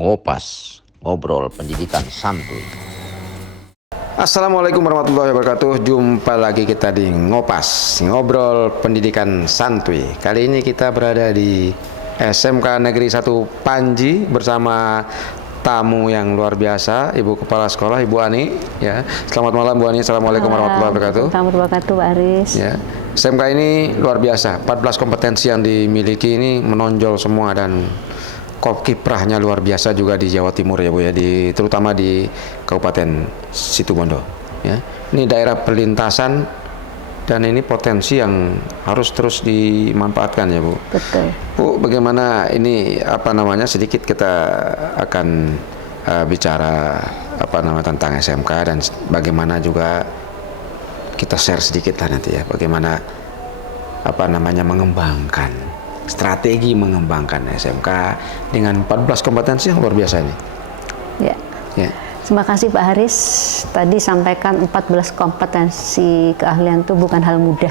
Ngopas, ngobrol pendidikan santuy. Assalamualaikum warahmatullahi wabarakatuh. Jumpa lagi kita di Ngopas, ngobrol pendidikan santuy. Kali ini kita berada di SMK Negeri 1 Panji bersama tamu yang luar biasa, Ibu Kepala Sekolah, Ibu Ani. Ya, selamat malam Bu Ani. Assalamualaikum warahmatullahi wabarakatuh. Selamat wabarakatuh, Pak Aris. Ya, SMK ini luar biasa. 14 kompetensi yang dimiliki ini menonjol semua dan kiprahnya luar biasa juga di Jawa Timur ya Bu ya, terutama di Kabupaten Situbondo ya. Ini daerah perlintasan dan ini potensi yang harus terus dimanfaatkan ya Bu. Betul. Bu, bagaimana ini sedikit kita akan bicara tentang SMK dan bagaimana juga kita share sedikit lah nanti ya, bagaimana mengembangkan strategi mengembangkan SMK dengan 14 kompetensi yang luar biasa ini. Ya. Ya. Terima kasih Pak Haris. Tadi sampaikan 14 kompetensi keahlian itu bukan hal mudah.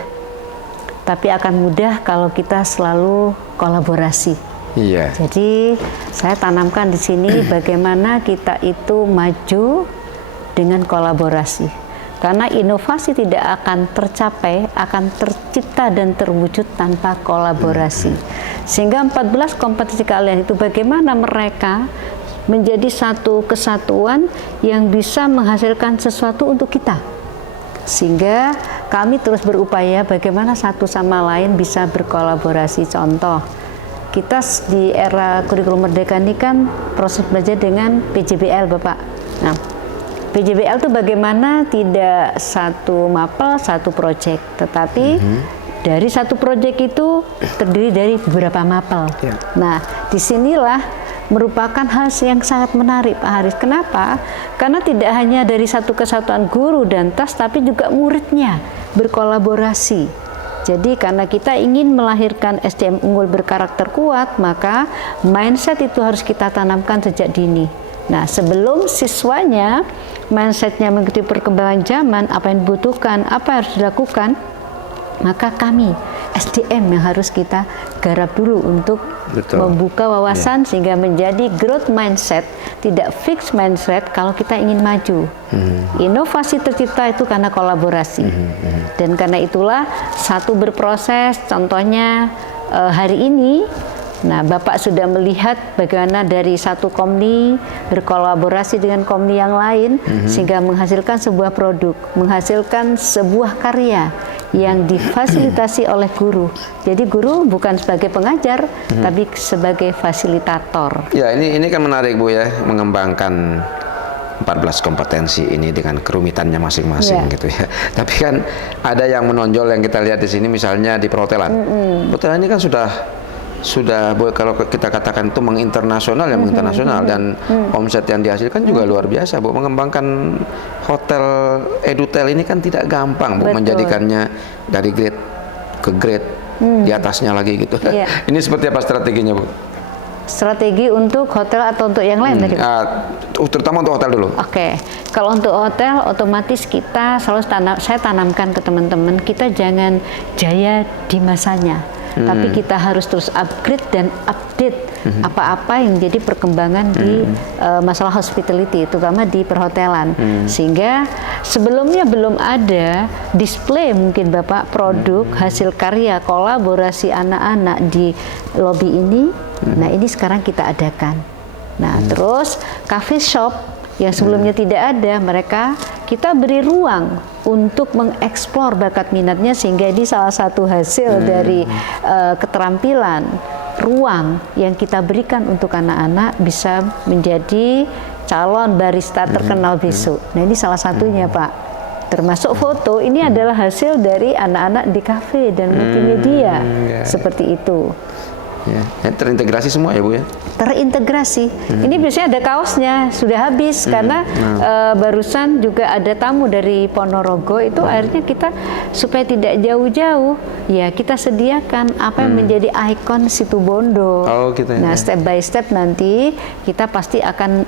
Tapi akan mudah kalau kita selalu kolaborasi. Iya. Jadi saya tanamkan di sini bagaimana kita itu maju dengan kolaborasi. Karena inovasi tidak akan tercapai, akan tercipta dan terwujud tanpa kolaborasi. Sehingga 14 kompetensi keahlian itu bagaimana mereka menjadi satu kesatuan yang bisa menghasilkan sesuatu untuk kita. Sehingga kami terus berupaya bagaimana satu sama lain bisa berkolaborasi. Contoh, kita di era kurikulum merdeka ini kan proses belajar dengan PJBL Bapak. Nah, PJBL itu bagaimana tidak satu mapel, satu proyek, tetapi dari satu proyek itu terdiri dari beberapa mapel. Yeah. Nah, disinilah merupakan hal yang sangat menarik Pak Haris. Kenapa? Karena tidak hanya dari satu kesatuan guru dan tas, tapi juga muridnya berkolaborasi. Jadi karena kita ingin melahirkan SDM unggul berkarakter kuat, maka mindset itu harus kita tanamkan sejak dini. Nah, sebelum siswanya mindsetnya mengikuti perkembangan zaman, apa yang dibutuhkan, apa yang harus dilakukan, maka kami SDM yang harus kita garap dulu untuk membuka wawasan sehingga menjadi growth mindset, tidak fixed mindset kalau kita ingin maju. Inovasi tercipta itu karena kolaborasi. Dan karena itulah satu berproses, contohnya hari ini. Nah, Bapak sudah melihat bagaimana dari satu komni berkolaborasi dengan komni yang lain sehingga menghasilkan sebuah produk, menghasilkan sebuah karya yang difasilitasi oleh guru. Jadi guru bukan sebagai pengajar, tapi sebagai fasilitator. Ya, ini kan menarik Bu ya, mengembangkan 14 kompetensi ini dengan kerumitannya masing-masing gitu ya. Tapi kan ada yang menonjol yang kita lihat di sini, misalnya di perhotelan. Perhotelan ini kan sudah kalau kita katakan itu menginternasional ya, menginternasional dan omset yang dihasilkan juga luar biasa Bu. Mengembangkan hotel edutel ini kan tidak gampang Bu. Betul. Menjadikannya dari grade ke grade di atasnya lagi gitu. Ini seperti apa strateginya Bu? Strategi untuk hotel atau untuk yang lain tadi? Terutama untuk hotel dulu. Oke. Kalau untuk hotel otomatis kita selalu saya tanamkan ke teman-teman, kita jangan jaya di masanya. Tapi kita harus terus upgrade dan update apa-apa yang jadi perkembangan di masalah hospitality, terutama di perhotelan. Sehingga sebelumnya belum ada display mungkin Bapak produk hasil karya kolaborasi anak-anak di lobi ini. Nah, ini sekarang kita adakan. Nah, terus cafe shop yang sebelumnya tidak ada, kita beri ruang untuk mengeksplor bakat minatnya, sehingga ini salah satu hasil dari keterampilan ruang yang kita berikan untuk anak-anak bisa menjadi calon barista terkenal besok. Nah, ini salah satunya Pak. Termasuk foto, ini adalah hasil dari anak-anak di kafe dan multimedia. Seperti itu. Ya, terintegrasi semua ya Bu ya? Terintegrasi. Ini biasanya ada kaosnya, sudah habis karena barusan juga ada tamu dari Ponorogo itu, akhirnya kita supaya tidak jauh-jauh ya kita sediakan apa yang menjadi ikon Situbondo. Gitu ya. Nah, step by step nanti kita pasti akan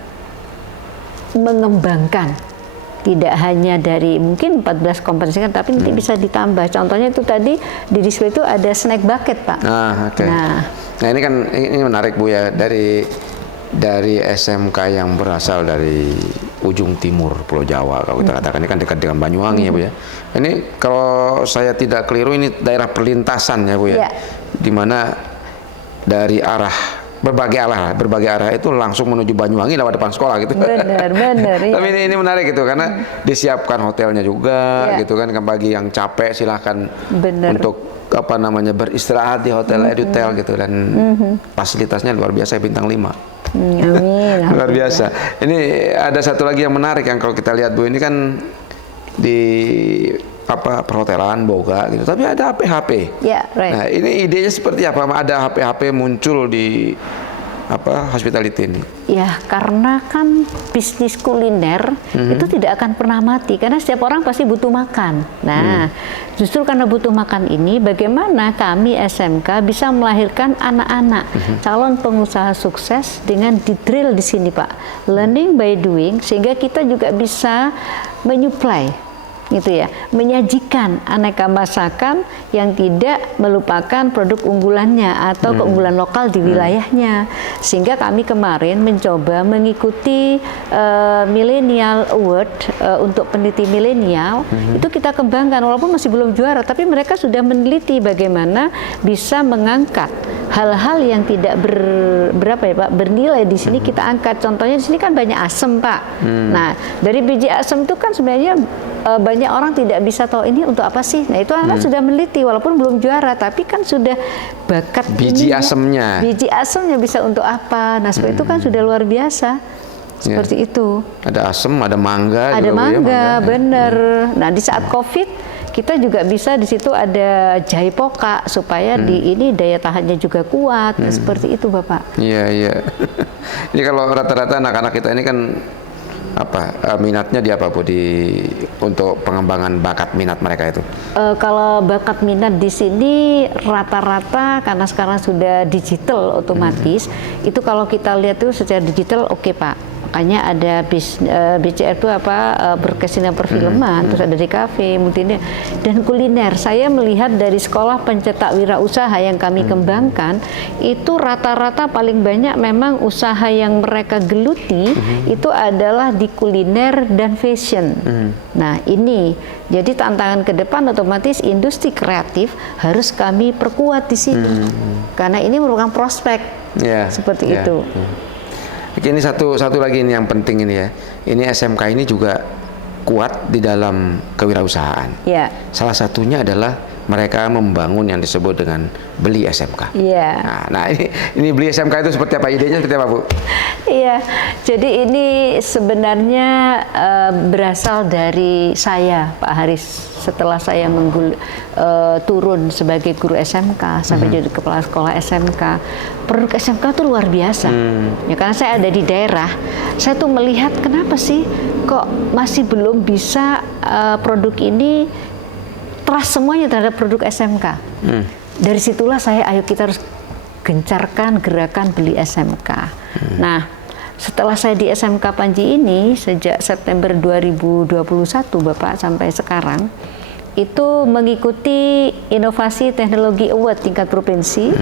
mengembangkan. Tidak hanya dari mungkin 14 kompetensi kan, tapi nanti bisa ditambah. Contohnya itu tadi di display itu ada snack bucket Pak. Nah, ini kan ini menarik Bu ya, dari dari SMK yang berasal dari ujung timur Pulau Jawa, kalau kita katakan ini kan dekat dengan Banyuwangi ya Bu ya. Ini kalau saya tidak keliru ini daerah perlintasan ya Bu ya, dimana dari berbagai arah itu langsung menuju Banyuwangi lewat depan sekolah gitu. Benar. Iya. Tapi ini menarik gitu karena disiapkan hotelnya juga gitu kan, bagi yang capek silahkan untuk beristirahat di hotel Edutel gitu, dan fasilitasnya luar biasa, bintang 5. Amin. Luar biasa. Ini ada satu lagi yang menarik yang kalau kita lihat Bu, ini kan di perhotelan boga gitu, tapi ada HP-HP. Nah, ini idenya seperti apa? Ada HP-HP muncul di hospitality ini? Ya, karena kan bisnis kuliner itu tidak akan pernah mati, karena setiap orang pasti butuh makan. Nah, justru karena butuh makan ini, bagaimana kami SMK bisa melahirkan anak-anak calon pengusaha sukses dengan di-drill di sini Pak, learning by doing, sehingga kita juga bisa menyuplai gitu ya, menyajikan aneka masakan yang tidak melupakan produk unggulannya atau keunggulan lokal di wilayahnya. Sehingga kami kemarin mencoba mengikuti Millennial Award untuk peneliti milenial, itu kita kembangkan walaupun masih belum juara, tapi mereka sudah meneliti bagaimana bisa mengangkat hal-hal yang tidak bernilai di sini kita angkat. Contohnya di sini kan banyak asam Pak. Nah, dari biji asam itu kan sebenarnya banyak orang tidak bisa tahu ini untuk apa sih. Nah, itu anak sudah meneliti walaupun belum juara, tapi kan sudah bakat biji asamnya. Biji asamnya bisa untuk apa? Nah, seperti itu kan sudah luar biasa. Seperti itu. Ada asam, ada mangga. Ada mangga, bener. Nah, di saat COVID kita juga bisa di situ ada jahe poka supaya di ini daya tahannya juga kuat. Nah, seperti itu Bapak. Iya. Jadi kalau rata-rata anak-anak kita ini kan minatnya di apa Bu, untuk pengembangan bakat minat mereka itu? Kalau bakat minat di sini rata-rata karena sekarang sudah digital otomatis, itu kalau kita lihat itu secara digital oke Pak. Makanya ada BCR itu berkesenian perfilman, terus ada DKV, multimedia, dan kuliner. Saya melihat dari sekolah pencetak wirausaha yang kami kembangkan, itu rata-rata paling banyak memang usaha yang mereka geluti itu adalah di kuliner dan fashion. Nah, ini jadi tantangan ke depan otomatis industri kreatif harus kami perkuat di sini. Karena ini merupakan prospek seperti itu. Ini satu lagi ini yang penting ini ya. Ini SMK ini juga kuat di dalam kewirausahaan. Salah satunya adalah mereka membangun yang disebut dengan beli SMK. Nah, ini beli SMK itu seperti apa, idenya seperti apa Bu? Jadi ini sebenarnya berasal dari saya Pak Haris. Setelah saya turun sebagai guru SMK sampai jadi kepala sekolah SMK, produk SMK itu luar biasa. Ya, karena saya ada di daerah, saya tuh melihat kenapa sih kok masih belum bisa produk ini trust semuanya terhadap produk SMK. Dari situlah ayo kita harus gencarkan gerakan beli SMK. Nah, setelah saya di SMK Panji ini sejak September 2021 Bapak sampai sekarang, itu mengikuti Inovasi Teknologi Award tingkat provinsi.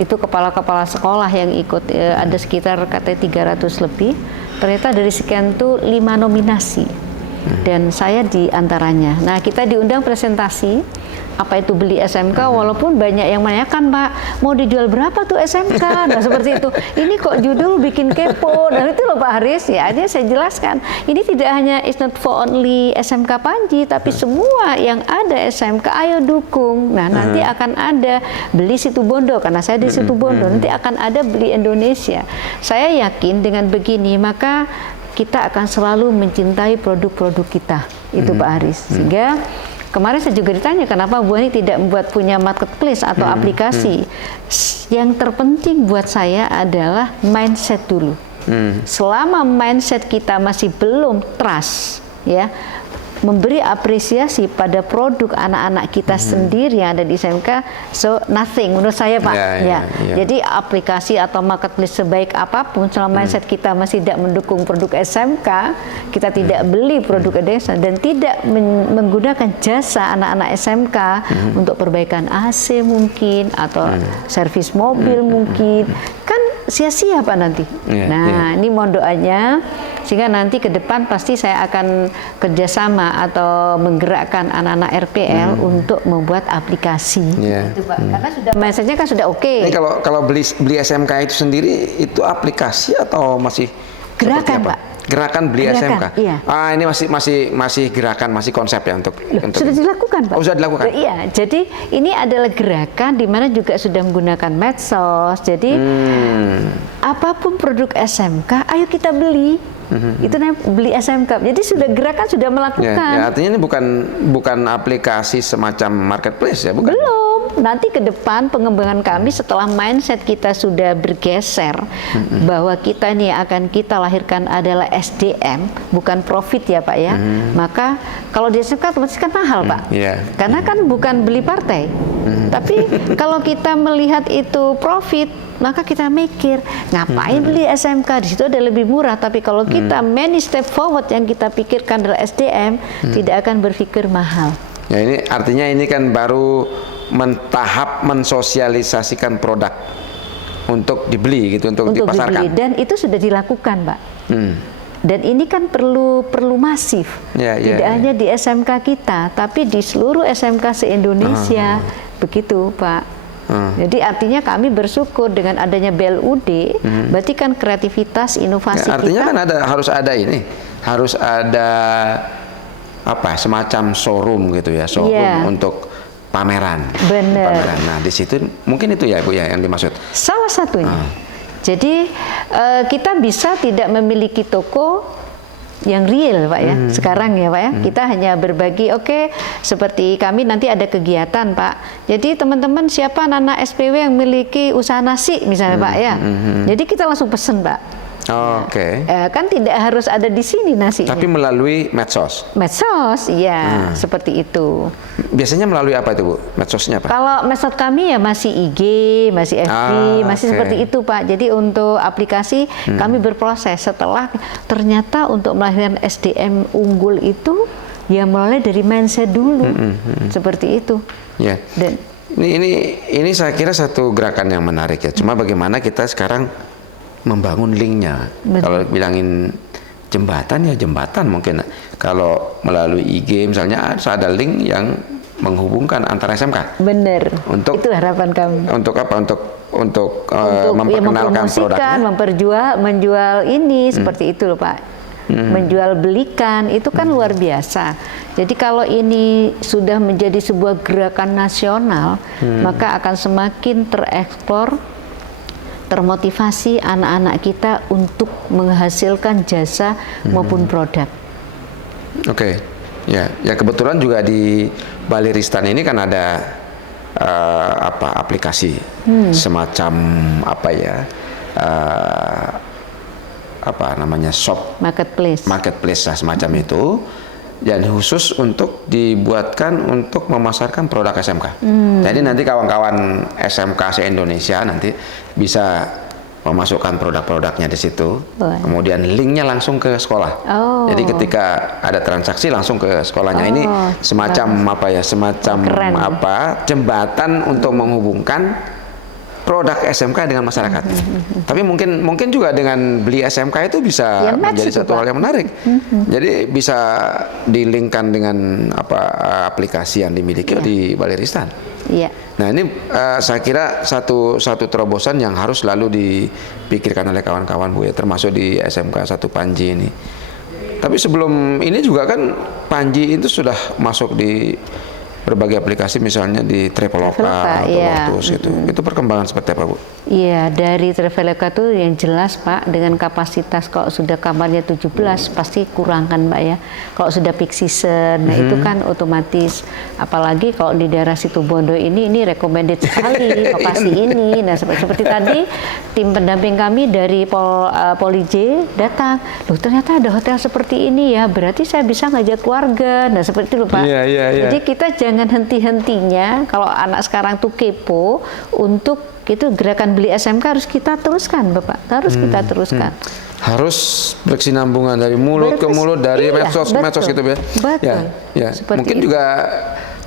Itu kepala-kepala sekolah yang ikut, ada sekitar katanya 300 lebih. Ternyata dari sekian tuh 5 nominasi. Dan saya di antaranya. Nah, kita diundang presentasi apa itu beli SMK, walaupun banyak yang menanyakan Pak, mau dijual berapa tuh SMK? Nah, seperti itu. Ini kok judul bikin kepo. Dan itu loh Pak Haris, ya ini saya jelaskan. Ini tidak hanya it's not for only SMK Panji, tapi semua yang ada SMK ayo dukung. Nah, nanti akan ada beli Situbondo, karena saya di Situbondo. Nanti akan ada beli Indonesia. Saya yakin dengan begini, maka kita akan selalu mencintai produk-produk kita. Itu Pak Haris. Sehingga kemarin saya juga ditanya kenapa Bu Ani tidak membuat punya marketplace atau aplikasi. Yang terpenting buat saya adalah mindset dulu. Selama mindset kita masih belum trust, ya, memberi apresiasi pada produk anak-anak kita sendiri yang ada di SMK, so nothing menurut saya Pak. Jadi aplikasi atau marketplace sebaik apapun, selama mindset kita masih tidak mendukung produk SMK, kita tidak beli produk desa dan tidak menggunakan jasa anak-anak SMK untuk perbaikan AC mungkin atau servis mobil mungkin, kan sia-sia Pak nanti. Nah, ini mohon doanya sehingga nanti ke depan pasti saya akan kerjasama atau menggerakkan anak-anak RPL untuk membuat aplikasi. Gitu, Pak. Karena sudah mindsetnya kan sudah oke. Ini kalau beli SMK itu sendiri itu aplikasi atau masih gerakan Pak? Gerakan beli SMK. Iya. Ah, ini masih gerakan, masih konsep ya untuk sudah dilakukan Pak. Oh, sudah dilakukan. Iya, jadi ini adalah gerakan di mana juga sudah menggunakan medsos. Jadi apapun produk SMK, ayo kita beli. Itu namanya beli SMK. Jadi sudah gerakan sudah melakukan. Ya, artinya ini bukan aplikasi semacam marketplace ya, bukan? Belum. Nanti ke depan pengembangan kami setelah mindset kita sudah bergeser bahwa kita ini akan kita lahirkan adalah SDM, bukan profit ya Pak ya. Maka kalau di SMK otomatis kan mahal Pak. Karena kan bukan beli partai. Tapi kalau kita melihat itu profit, maka kita mikir ngapain beli SMK, di situ ada lebih murah. Tapi kalau kita many step forward yang kita pikirkan adalah SDM, tidak akan berpikir mahal. Ya, ini artinya ini kan baru tahap mensosialisasikan produk untuk dibeli gitu, untuk dipasarkan. Dibeli. Dan itu sudah dilakukan Pak. Dan ini kan perlu masif. Tidak hanya di SMK kita, tapi di seluruh SMK se-Indonesia. Begitu Pak. Jadi artinya kami bersyukur dengan adanya BLUD, berarti kan kreativitas, inovasi artinya kita. kan harus ada apa semacam showroom gitu ya, showroom untuk pameran. Benar. Nah, di situ mungkin itu ya Bu ya yang dimaksud. Salah satunya. Jadi kita bisa tidak memiliki toko yang real Pak ya, sekarang ya Pak ya, kita hanya berbagi, seperti kami nanti ada kegiatan Pak, jadi teman-teman siapa anak SPW yang memiliki usaha nasi misalnya Pak ya, jadi kita langsung pesen Pak. Kan tidak harus ada di sini nasi. Tapi melalui medsos. Medsos, iya, seperti itu. Biasanya melalui apa itu Bu? Medsosnya apa? Kalau medsos kami ya masih IG, masih FB, masih seperti itu Pak. Jadi untuk aplikasi kami berproses setelah ternyata untuk melahirkan SDM unggul itu ya mulai dari mindset dulu, seperti itu. Ya. Dan ini saya kira satu gerakan yang menarik ya. Cuma bagaimana kita sekarang membangun linknya. Kalau bilangin jembatan ya jembatan mungkin. Kalau melalui IG misalnya ada link yang menghubungkan antara SMK. Benar. Itu harapan kami. Untuk apa? Untuk memperkenalkan produknya. Menjual ini seperti itu loh Pak. Menjual belikan itu kan luar biasa. Jadi kalau ini sudah menjadi sebuah gerakan nasional, maka akan semakin tereksplor, termotivasi anak-anak kita untuk menghasilkan jasa maupun produk. Ya kebetulan juga di Baliristan ini kan ada aplikasi semacam shop marketplace lah, semacam itu. Dan khusus untuk dibuatkan untuk memasarkan produk SMK. Jadi nanti kawan-kawan SMK se-Indonesia nanti bisa memasukkan produk-produknya di situ. Kemudian linknya langsung ke sekolah. Jadi ketika ada transaksi langsung ke sekolahnya. Ini semacam jembatan untuk menghubungkan produk SMK dengan masyarakat. Tapi mungkin juga dengan beli SMK itu bisa menjadi satu hal yang menarik. Jadi bisa dilingkan dengan aplikasi yang dimiliki di Baliristan. Nah ini saya kira satu terobosan yang harus selalu dipikirkan oleh kawan-kawan Bu ya, termasuk di SMK 1 Panji ini. Tapi sebelum ini juga kan Panji itu sudah masuk di berbagai aplikasi, misalnya di Traveloka atau Lotus itu perkembangan seperti apa Bu? Iya, dari Traveloka itu yang jelas Pak, dengan kapasitas kalau sudah kamarnya 17 pasti kurang kan Mbak ya. Kalau sudah peak season, nah itu kan otomatis, apalagi kalau di daerah Situbondo ini recommended sekali lokasi ini. Nah seperti tadi tim pendamping kami dari Poli J datang, loh ternyata ada hotel seperti ini ya, berarti saya bisa ngajak keluarga. Nah seperti itu Pak. Jadi kita jangan henti-hentinya kalau anak sekarang tuh kepo untuk itu gerakan beli SMK harus kita teruskan Bapak, harus kita teruskan. Harus berkesinambungan dari mulut ke mulut, dari medsos gitu ya. Betul. Mungkin juga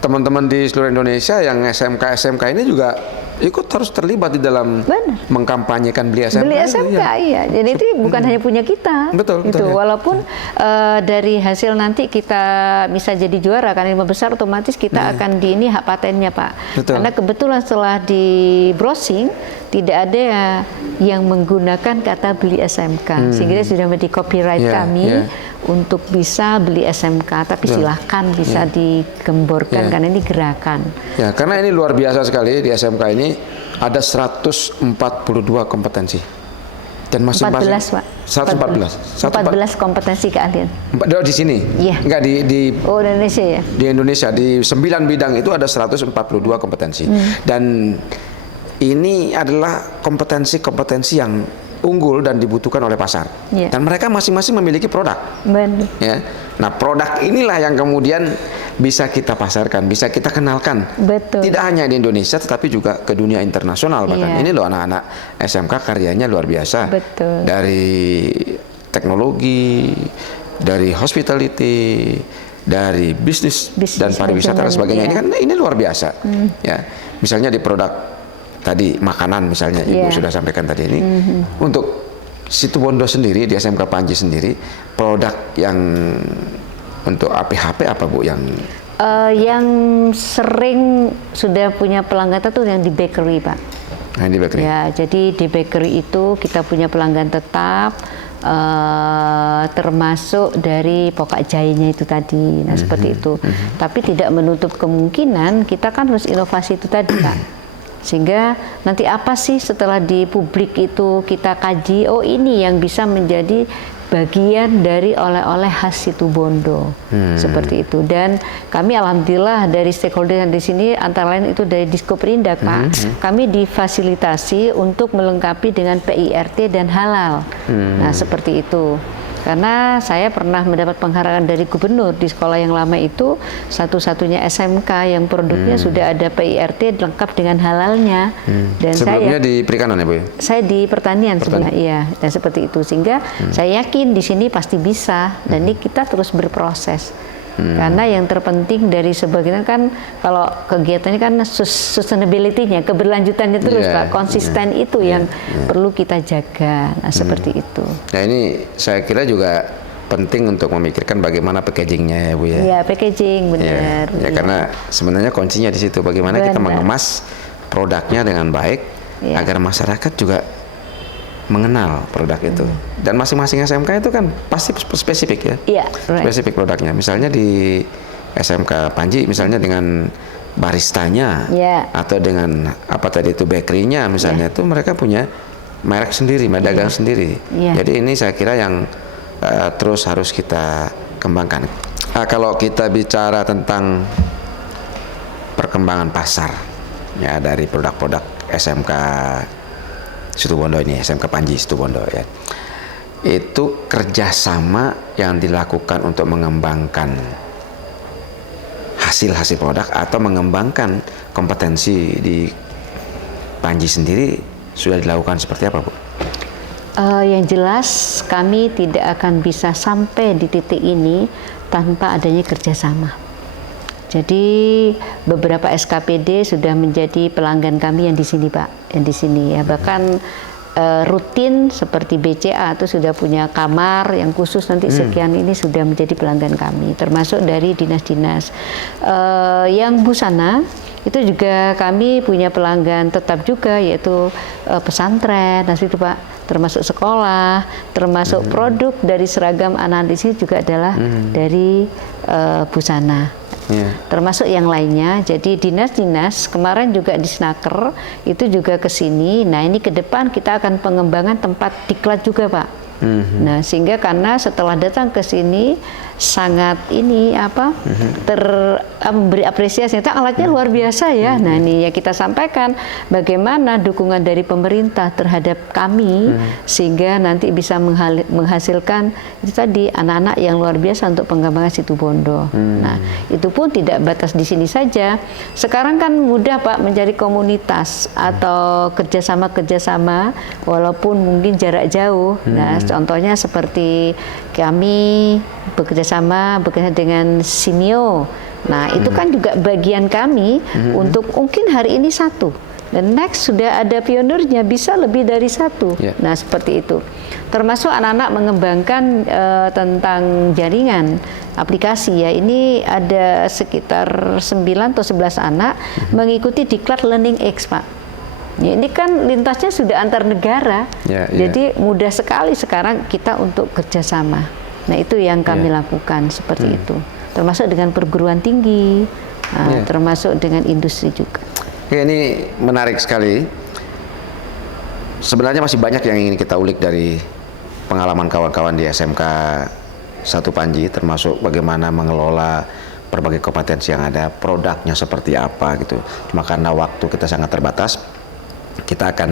teman-teman di seluruh Indonesia yang SMK ini juga ikut harus terlibat di dalam Benar. mengkampanyekan Beli SMK. Beli SMK, iya. Jadi itu bukan hanya punya kita. Betul, Itu ya. walaupun dari hasil nanti kita bisa jadi juara kan 5 besar, otomatis kita akan di ini hak patennya, Pak. Betul. Karena kebetulan setelah di browsing tidak ada yang menggunakan kata Beli SMK, sehingga dia sudah menjadi copyright kami untuk bisa Beli SMK. Tapi silahkan bisa digemborkan karena ini gerakan. Ya, karena ini luar biasa sekali di SMK ini ada 142 kompetensi. Dan masing-masing 14, Pak. 114. 14 kompetensi keahlian. Di sini? Iya. Enggak di Oh, Indonesia ya. Di Indonesia di 9 bidang itu ada 142 kompetensi. Dan ini adalah kompetensi-kompetensi yang unggul dan dibutuhkan oleh pasar. Yeah. Dan mereka masing-masing memiliki produk. Benar. Ya. Nah, produk inilah yang kemudian bisa kita pasarkan, bisa kita kenalkan. Betul. Tidak hanya di Indonesia tetapi juga ke dunia internasional bahkan. Yeah. Ini loh anak-anak SMK karyanya luar biasa. Betul. Dari teknologi, dari hospitality, dari bisnis dan pariwisata dan sebagainya. Ini luar biasa. Ya. Misalnya di produk tadi makanan misalnya Ibu sudah sampaikan tadi ini untuk Situbondo sendiri di SMK Panji sendiri produk yang untuk HP apa Bu yang sering sudah punya pelanggan itu yang di bakery, Pak. Nah, di bakery. Ya, jadi di bakery itu kita punya pelanggan tetap termasuk dari pokak jahenya itu tadi. Nah, seperti itu. Tapi tidak menutup kemungkinan kita kan harus inovasi itu tadi, Pak. Sehingga nanti apa sih setelah di publik itu kita kaji, oh ini yang bisa menjadi bagian dari oleh-oleh khas Situbondo. Seperti itu. Dan kami alhamdulillah dari stakeholder yang di sini antara lain itu dari Diskoperindak, Pak. Kami difasilitasi untuk melengkapi dengan PIRT dan halal. Nah, seperti itu. Karena saya pernah mendapat penghargaan dari gubernur di sekolah yang lama itu satu-satunya SMK yang produknya sudah ada PIRT lengkap dengan halalnya. Dan sebelumnya di perikanan ya Bu? Saya di pertanian sebenarnya, iya, dan seperti itu sehingga saya yakin di sini pasti bisa dan ini kita terus berproses. Karena yang terpenting dari sebagian kan kalau kegiatannya kan sustainability-nya, keberlanjutannya terus Pak, konsisten itu yang perlu kita jaga. Nah, seperti itu. Nah, ini saya kira juga penting untuk memikirkan bagaimana packagingnya ya Bu ya. Iya, packaging benar. Ya, karena sebenarnya kuncinya di situ bagaimana kita mengemas produknya dengan baik agar masyarakat juga mengenal produk itu. Dan masing-masing SMK itu kan pasti spesifik ya. Iya, spesifik produknya. Misalnya di SMK Panji misalnya dengan baristanya atau dengan apa tadi itu bakery-nya misalnya itu mereka punya merek sendiri, dagang sendiri. Jadi ini saya kira yang terus harus kita kembangkan. Kalau kita bicara tentang perkembangan pasar ya dari produk-produk SMK Situbondo ini, SMK Panji Situbondo ya, itu kerjasama yang dilakukan untuk mengembangkan hasil-hasil produk atau mengembangkan kompetensi di Panji sendiri sudah dilakukan seperti apa Bu? Yang jelas kami tidak akan bisa sampai di titik ini tanpa adanya kerjasama. Jadi beberapa SKPD sudah menjadi pelanggan kami yang di sini Pak, yang di sini ya. Bahkan rutin seperti BCA itu sudah punya kamar yang khusus nanti sekian ini sudah menjadi pelanggan kami. Termasuk dari dinas-dinas. Yang busana itu juga kami punya pelanggan tetap juga yaitu pesantren, nah itu Pak. Termasuk sekolah, termasuk produk dari seragam anak di sini juga adalah dari busana. Termasuk yang lainnya. Jadi dinas-dinas kemarin juga di Snaker itu juga ke sini. Nah, ini ke depan kita akan pengembangan tempat diklat juga, Pak. Nah, sehingga karena setelah datang ke sini sangat ini memberi apresiasi, ternyata alatnya luar biasa ya. Nah, ini ya kita sampaikan bagaimana dukungan dari pemerintah terhadap kami sehingga nanti bisa menghasilkan itu tadi anak-anak yang luar biasa untuk pengembangan Situbondo. Nah, itu pun tidak batas di sini saja. Sekarang kan mudah Pak mencari komunitas atau kerjasama walaupun mungkin jarak jauh. Nah, contohnya seperti kami bekerja dengan Simio. Nah, itu kan juga bagian kami untuk mungkin hari ini satu, Dan next sudah ada pionirnya, bisa lebih dari satu. Ya. Nah, seperti itu. Termasuk anak-anak mengembangkan tentang jaringan aplikasi ya. Ini ada sekitar 9 atau 11 anak mengikuti Diklat Learning X, Pak. Ya, ini kan lintasnya sudah antar negara. Ya, Jadi mudah sekali sekarang kita untuk kerjasama. Nah, itu yang kami lakukan seperti itu. Termasuk dengan perguruan tinggi, termasuk dengan industri juga. Oke, ini menarik sekali. Sebenarnya masih banyak yang ingin kita ulik dari pengalaman kawan-kawan di SMK 1 Panji, termasuk bagaimana mengelola berbagai kompetensi yang ada, produknya seperti apa gitu. Cuma karena waktu kita sangat terbatas, kita akan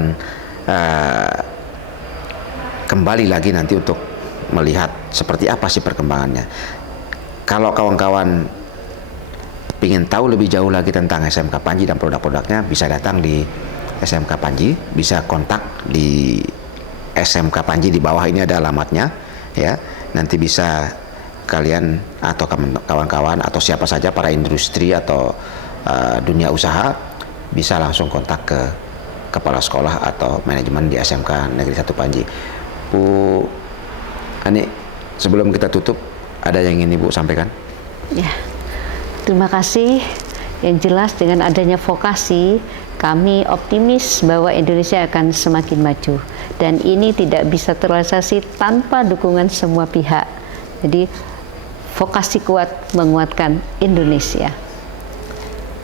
kembali lagi nanti untuk melihat seperti apa sih perkembangannya. Kalau kawan-kawan ingin tahu lebih jauh lagi tentang SMK Panji dan produk-produknya, bisa datang di SMK Panji, bisa kontak di SMK Panji, di bawah ini ada alamatnya ya. Nanti bisa kalian atau kawan-kawan atau siapa saja para industri atau dunia usaha bisa langsung kontak ke kepala sekolah atau manajemen di SMK Negeri 1 Panji. Bu Ani, sebelum kita tutup, ada yang ingin Ibu sampaikan? Ya. Terima kasih. Yang jelas dengan adanya vokasi, kami optimis bahwa Indonesia akan semakin maju. Dan ini tidak bisa terrealisasi tanpa dukungan semua pihak. Jadi vokasi kuat menguatkan Indonesia.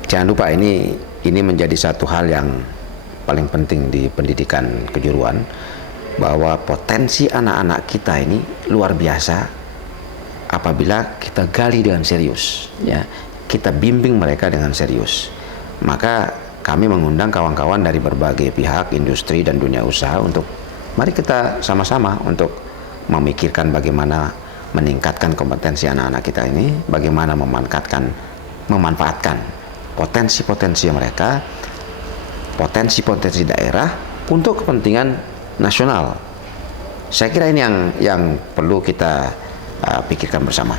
Jangan lupa ini menjadi satu hal yang paling penting di pendidikan kejuruan, bahwa potensi anak-anak kita ini luar biasa apabila kita gali dengan serius ya. Kita bimbing mereka dengan serius. Maka kami mengundang kawan-kawan dari berbagai pihak, industri dan dunia usaha untuk mari kita sama-sama untuk memikirkan bagaimana meningkatkan kompetensi anak-anak kita ini, bagaimana memanfaatkan potensi-potensi mereka, potensi-potensi daerah untuk kepentingan nasional. Saya kira ini yang perlu kita pikirkan bersama.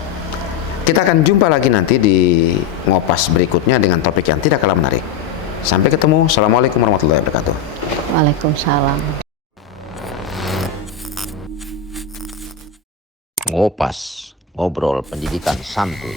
Kita akan jumpa lagi nanti di Ngopas berikutnya dengan topik yang tidak kalah menarik. Sampai ketemu. Assalamualaikum warahmatullahi wabarakatuh. Waalaikumsalam. Ngopas, ngobrol pendidikan santuy.